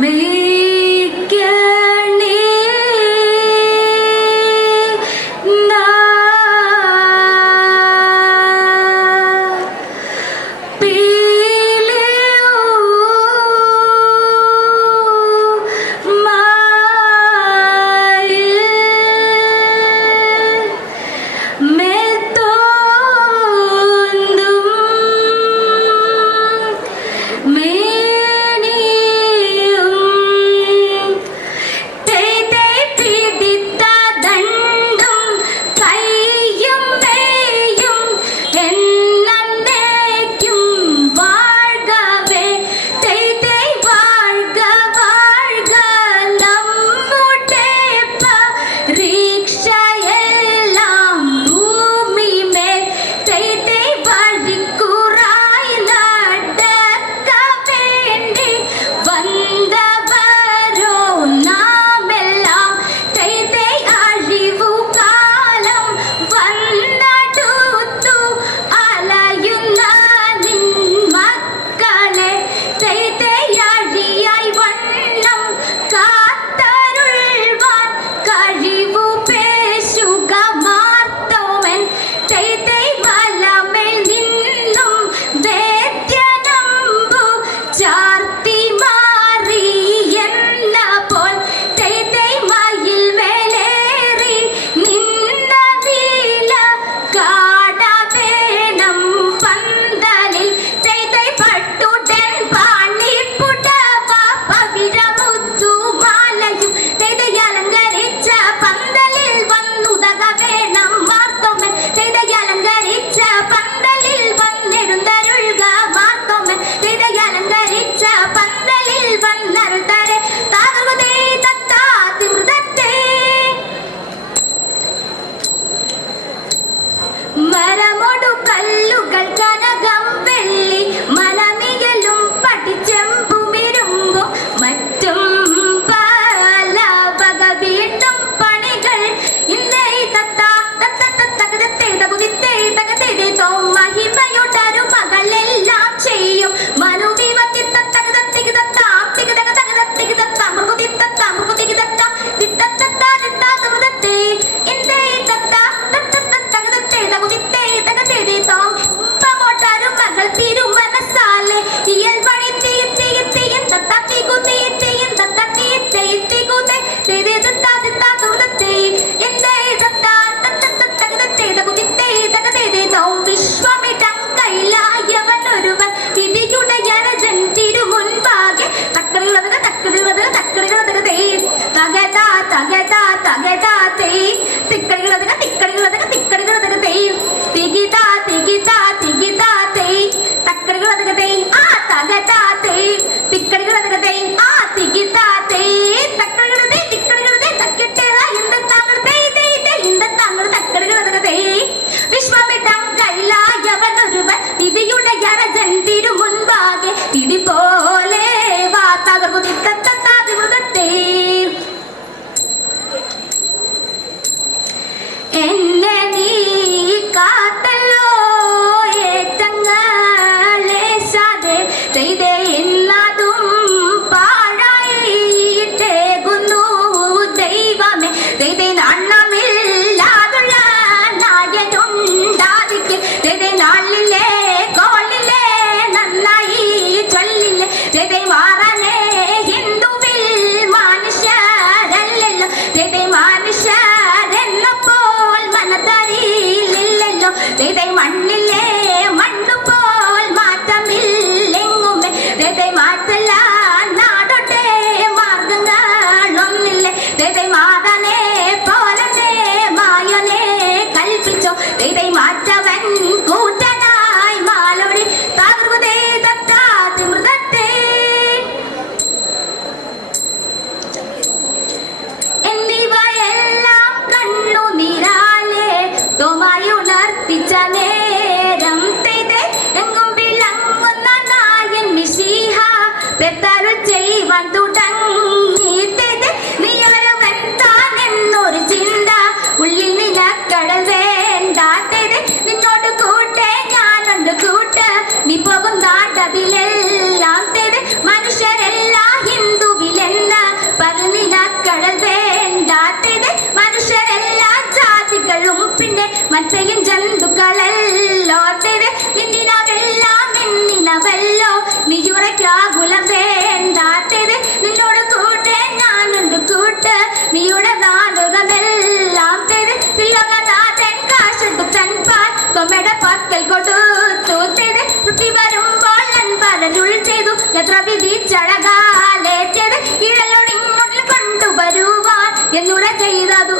Me. detalles. മനുഷ്യരെന്നപ്പോൾ മനതരിയിലില്ലല്ലോ. നിതൈ മണ്ണിലേ എന്നൂടെ ചെയ്തതു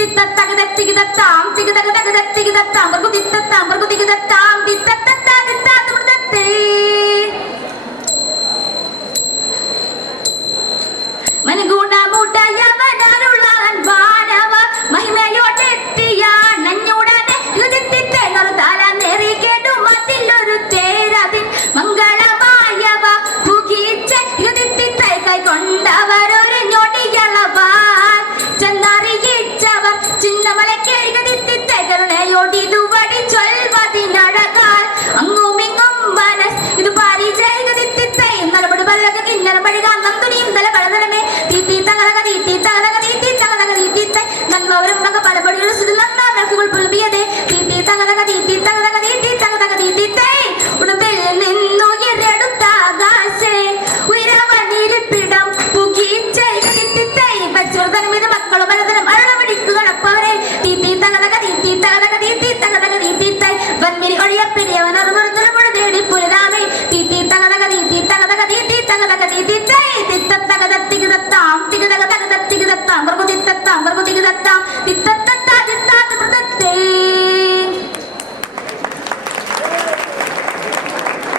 தித்தத்தாம் தித்தத்தாம் திகதத்தாம் திகதத்தாம் பிரபு video, another